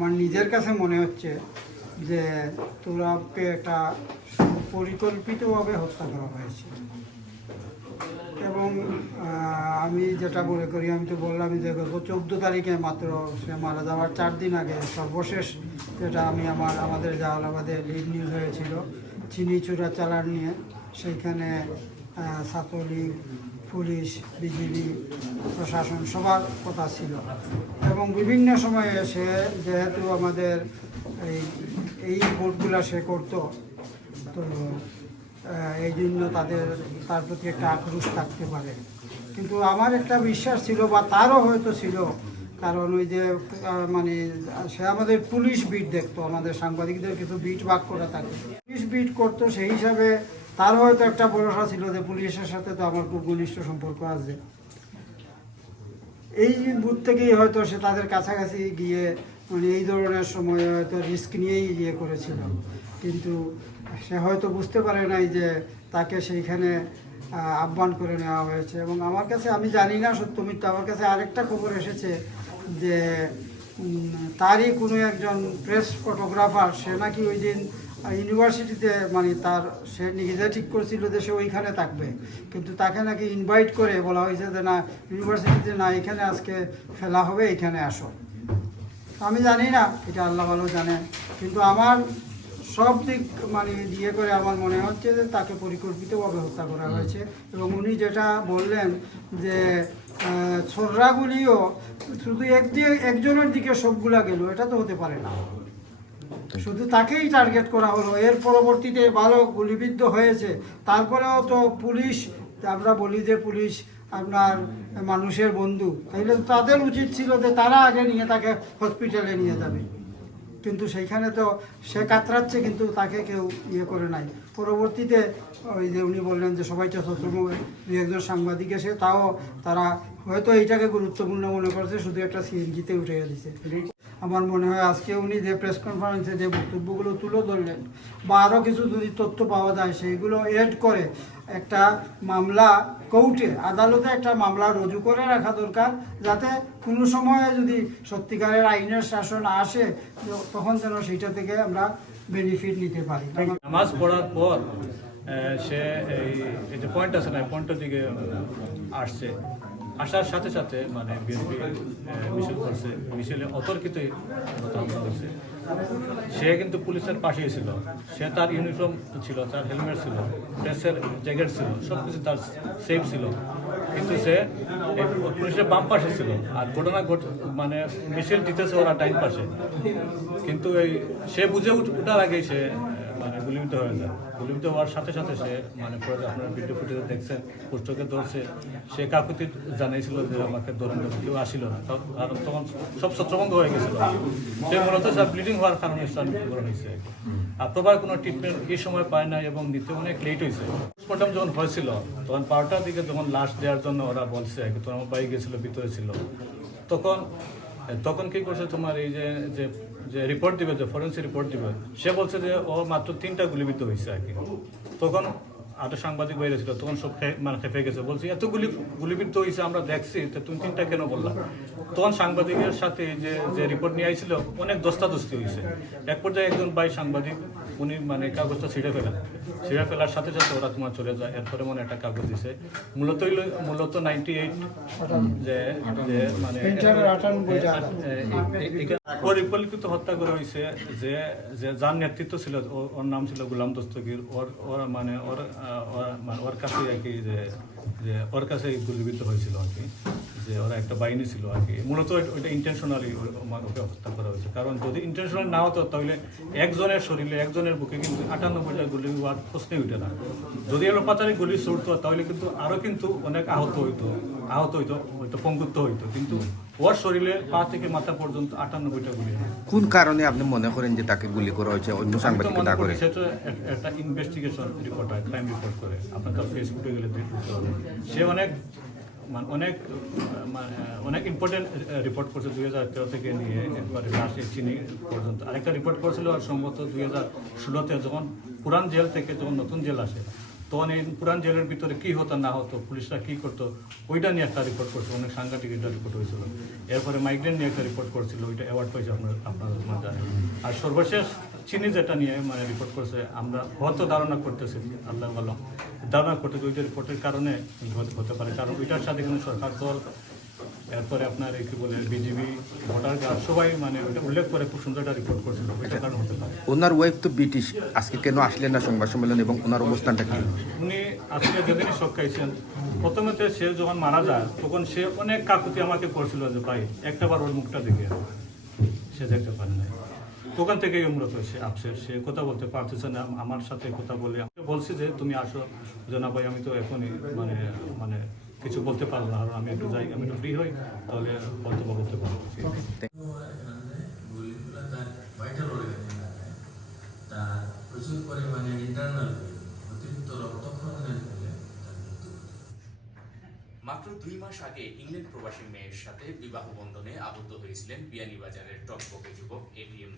আমার নিজের কাছে মনে হচ্ছে যে তোরাকে একটা পরিকল্পিতভাবে হত্যা করা হয়েছে। এবং আমি যেটা মনে করি, আমি তো বললাম যে গত 14 তারিখে মাত্র সে মারা যাওয়ার 4 দিন আগে সর্বশেষ যেটা আমাদের জালালাবাদে লিড নিউজ হয়েছিল চিনি চূড়া চালান নিয়ে, সেইখানে ছাত্রলীগ, পুলিশ, বিজিবি, প্রশাসন সবার কথা ছিল। এবং বিভিন্ন সময়ে সে যেহেতু আমাদের এই ভোটগুলো সে করতো, তো এই জন্য তার প্রতি একটা আক্রোশ থাকতে পারে। কিন্তু আমার একটা বিশ্বাস ছিল, বা তারও হয়তো ছিল, কারণ ওই যে মানে সে আমাদের পুলিশ বিট দেখতো, আমাদের সাংবাদিকদের কিছু বিট ভাগ করা থাকে, পুলিশ বিট করতো, সেই হিসাবে তার হয়তো একটা ভরসা ছিল যে পুলিশের সাথে তো আমার খুব ঘনিষ্ঠ সম্পর্ক আছে। এই বুথ থেকেই হয়তো সে তাদের কাছাকাছি গিয়ে মানে এই ধরনের সময়ে হয়তো রিস্ক নিয়েই ইয়ে করেছিল। কিন্তু সে হয়তো বুঝতে পারে নাই যে তাকে সেইখানে আহ্বান করে নেওয়া হয়েছে। এবং আমার কাছে, আমি জানি না সত্য মিথ্যা, আমার কাছে আরেকটা খবর এসেছে যে তারই কোনো একজন প্রেস ফটোগ্রাফার, সে নাকি ওই দিন ইউনিভার্সিটিতে মানে সে নিজে ঠিক করছিল যে সে ওইখানে থাকবে, কিন্তু তাকে নাকি ইনভাইট করে বলা হয়েছে যে না, ইউনিভার্সিটিতে না, এখানে আজকে খেলা হবে, এখানে আসো। আমি জানি না, এটা আল্লাহ ভালো জানে, কিন্তু আমার সব দিক মানে দিয়ে করে আমার মনে হচ্ছে যে তাকে পরিকল্পিতভাবে হত্যা করা হয়েছে। এবং উনি যেটা বললেন যে ছোটরাগুলিও শুধু একজনের দিকে সবগুলা গেল, এটা তো হতে পারে না। শুধু তাকেই টার্গেট করা হলো, এর পরবর্তীতে ভালো গুলিবিদ্ধ হয়েছে। তারপরেও তো পুলিশ, আমরা বলি যে পুলিশ আপনার মানুষের বন্ধু, তাইলে তাদের উচিত ছিল যে তারা আগে নিয়ে তাকে হসপিটালে নিয়ে যাবে। কিন্তু সেইখানে তো সে কাতরাচ্ছে, কিন্তু তাকে কেউ ইয়ে করে নাই। পরবর্তীতে ওই যে উনি বললেন যে সবাই চতুর্থমুখী একজন সাংবাদিক এসে, তাও তারা হয়তো এইটাকে গুরুত্বপূর্ণ মনে করছে, শুধু একটা সিএনজিতে উঠে দিছে। আমার মনে হয় আজকে উনি যে প্রেস কনফারেন্সে যে বক্তব্যগুলো তুলে ধরলেন, বা আরও কিছু যদি তথ্য পাওয়া যায় সেইগুলো এড করে একটা মামলা কোর্টে, আদালতে একটা মামলা রুজু করে রাখা দরকার, যাতে কোনো সময়ে যদি সত্যিকারের আইনের শাসন আসে তখন যেন সেইটা থেকে আমরা বেনিফিট নিতে পারি। নামাজ পড়ার পর সে এই যে পয়েন্ট আছে না, পয়েন্টের দিকে আসছে, আসার সাথে সাথে মানে বিএনপি মিছিল করছে, মিছিলে অতর্কিত হামলা হয়েছে। সে কিন্তু পুলিশের পাশেই ছিল, সে তার ইউনিফর্ম ছিল, তার হেলমেট ছিল, প্রেসের জ্যাকেট ছিল, সব কিছু তার সেফ ছিল, কিন্তু সে পুলিশের বাম পাশে ছিল। আর ঘটনা মানে মিছিল দিতেছে ওরা ডাইন পাশে, কিন্তু সে বুঝে ওঠার আগেই সে মানে গুলিবিদ্ধ হয়ে যায়। গুলিবিদ্ধ হওয়ার সাথে সাথে সে মানে পরে আপনারা ভিডিও ফুটেজে দেখছেন, পোস্টকে ধরছে, সে কাকুতি জানিয়েছিল যে আমাকে ধরেন, কেউ আসিল না, কারণ তখন সব ছত্রভঙ্গ হয়ে গেছিল। সে মূলত ব্লিডিং হওয়ার কারণে মৃত্যুবরণ হয়েছে। আর প্রবার কোনো ট্রিটমেন্ট এই সময় পায় না এবং নিতে অনেক লেট হয়েছে। পোস্টমর্টম যখন হয়েছিল তখন 12টার দিকে যখন লাশ দেওয়ার জন্য ওরা বলছে, তখন আমার বাড়ি গেছিলো, ভিতরে ছিল, তখন কি করছে তোমার এই যে রিপোর্ট দিবে, যে ফরেন্সিক রিপোর্ট দিবে, সে বলছে যে ও মাত্র 3টা গুলিবিদ্ধ হয়েছে আর কি। তখন আরো সাংবাদিক বাইরে ছিল, তখন সব মানে খেপে গেছে, বলছি এত গুলিবিদ্ধ হয়েছে আমরা দেখছি, তো তুমি 3টা কেন বললাম? তখন সাংবাদিকের সাথে যে রিপোর্ট নিয়ে আইছিল অনেক দস্তাদস্তি হয়েছে। এক পর্যায়ে একজন ভাই সাংবাদিক, উনি মানে কাগজটা ছিঁড়ে ফেলার সাথে সাথে ওরা তোমার চলে যায়। এরপরে মনে একটা কাগজ দিছে, মূলত 98 যে মানে পরিকল্পিত হত্যা করা হয়েছে। যে যার নেতৃত্ব ছিল, ওর নাম ছিল গোলাম দস্তগীর। ওর কাছে আর কি যে ওর কাছে গুলিবিদ্ধ হয়েছিল আর কি, যে ওরা একটা বাহিনী ছিল আর কি। মূলত ওইটা ইন্টেনশনালি ওকে হত্যা করা হয়েছে, কারণ যদি ইন্টেনশনাল না হতো তাহলে একজনের শরীরে, একজনের বুকে কিন্তু 98টা গুলি হওয়ার প্রশ্নই উঠে না। যদি এলোপাতারি গুলি ছুটতো তাহলে কিন্তু আরও কিন্তু অনেক আহত হইতো, হয়তো পঙ্গুত্ব হইতো, কিন্তু ওর শরীরে পা থেকে মাথা পর্যন্ত 98টা গুলি। কোন কারণে আপনি মনে করেন যে তাকে গুলি করা হয়েছে? অন্য সাংবাদিককে না করে সেটা একটা ইনভেস্টিগেশন রিপোর্ট হয়, ক্রাইম রিপোর্ট করে, আপনার তার ফেসবুকে গেলে দেখতে হবে। সে অনেক ইম্পর্টেন্ট রিপোর্ট করছে 2013 থেকে নিয়ে একবারে লাস্টের চিনি পর্যন্ত। আরেকটা রিপোর্ট করেছিল আর সম্ভবত 2016-তে, যখন পুরান জেল থেকে যখন নতুন জেল আসে, তখন এই পুরান জেলের ভিতরে কি হতো না হতো, পুলিশরা কি করতো, ওইটা নিয়ে একটা রিপোর্ট করছে, অনেক সাংঘাতিক একটা রিপোর্ট হয়েছিল। এরপরে মাইগ্রেন নিয়ে একটা রিপোর্ট করছিল, ওইটা অ্যাওয়ার্ড পেয়েছে আপনারা জানেন। আর সর্বশেষ চিনি যেটা নিয়ে মানে রিপোর্ট করছে, আমরা হয়তো ধারণা করতেছি, আল্লাহ ভালো ধারণা করতেছি ওইটা রিপোর্টের কারণে হতে পারে, কারণ ওইটার সাথে কিন্তু সরকার দল, এরপরে আপনার কি বলে বিজেপি, ভোটার কার্ড সবাই মানে ওইটা উল্লেখ করে খুব সুন্দর একটা রিপোর্ট করছিল, ওইটার কারণে হতে পারে। ওনার ওয়াইফ তো ব্রিটিশ, আজকে কেন আসলেন না সংবাদ সম্মেলন এবং ওনার অবস্থানটা কি? উনি আজকে যেদিনই শোক খাইছেন, প্রথমে তো সে যখন মারা যায় তখন সে অনেক কাকুতি আমাকে করছিল যে ভাই একটাবার ওর মুখটা দেখে, সে দেখতে পারে না। দোকান থেকেই মূলত সে আপসেট, সে কথা বলতে পারতেছে না। আমার সাথে কথা বলে আমি বলছি যে তুমি আসো, যে না ভাই আমি তো এখনই মানে মানে কিছু বলতে পারবো না, আর আমি একটু যাই, আমি একটু ফ্রি হই, তাহলে বলতে পারবো। গুলিগুলো তার ভাইটাল অর্গানে লাগায়, তার প্রচুর পরিমাণে ইন্টারনাল অতিরিক্ত রক্তক্ষরণের ফলে তার মৃত্যু ঘটে। মাত্র 2 মাস আগে ইংল্যান্ড প্রবাসী মেয়ের সাথে বিবাহ বন্ধনে আবদ্ধ হয়েছিলেন বিয়ানীবাজারের টকবকে যুবক এটিএম